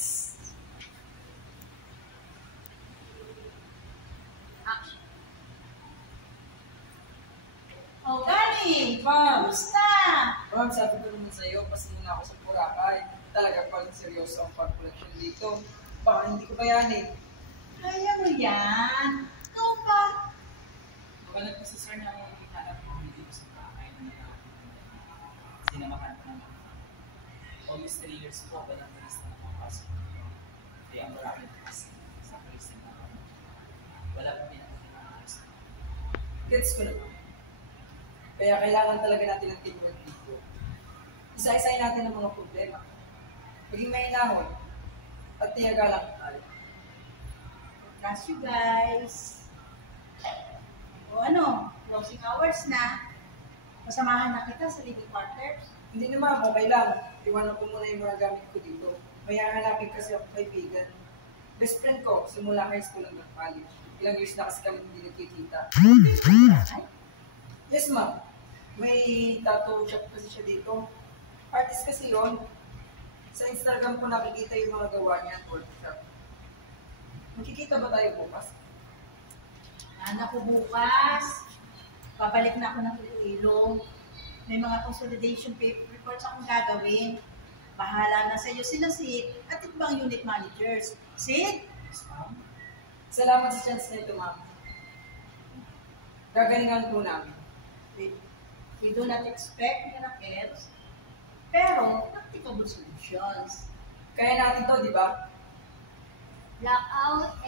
minutes. Oh, Gani! Ma'am! Kamusta? Ma'am, sabi ko naman sa'yo, pasimula ako sa Boracay. Talaga pag seryoso ang pag-collection dito. Baka hindi ko bayanin. Kaya mo yan. Ikaw pa. Baka nagpasasar na ako hanap mo dito sa Boracay na sinamahan ko naman. Almost 3 years po, walang malis na makapasok. Kaya ang maraming kasi sa kalis na wala pa pinakakinakas. Gets ko naman. Kaya kailangan talaga natin ng teamwork dito. Isa-isayin natin ang mga problema. Maging mainahon at tiyagalang tayo. Trust you guys. O ano, closing hours na. Pasamahan na kita sa living quarters. Hindi naman, okay lang. Iwanan ko muna yung mga gamit ko dito. May hahanapin kasi ako kaibigan. Best friend ko, simula high school hanggang college. Ilang years na kasi kami hindi nagkikita. Ay, Yes, ma'am. May tattoo shop kasi siya dito. Artist kasi yun. Sa Instagram ko nakikita yung mga gawa niya at workshop. Magkikita ba tayo bukas? anak ko bukas. Babalik na ako ng Iloilo. May mga consolidation paper reports akong gagawin. Bahala na sa iyo sila, Sid, at ibang unit managers. Sid? Yes, ma'am. Salamat sa chance nito, ma'am. Gagalingan po namin. We do not expect miracles, pero practicable solutions. Kaya natin to, di ba? Blackout